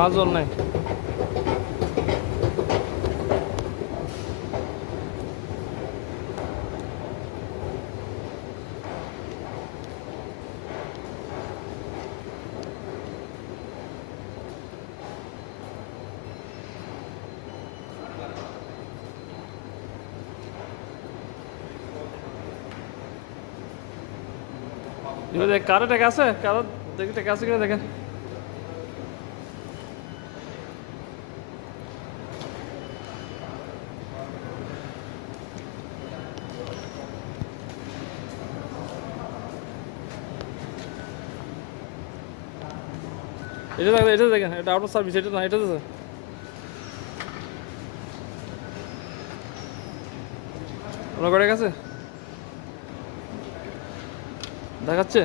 মাজন নাই। কারো টাকা আছে? কারো দেখি টাকা আছে কিনা দেখেন। এটা দেখেন, এটা দেখেন, এটা আউট অফ সার্ভিস, এটা না, এটা আছে। আপনার কাছে দেখাচ্ছে।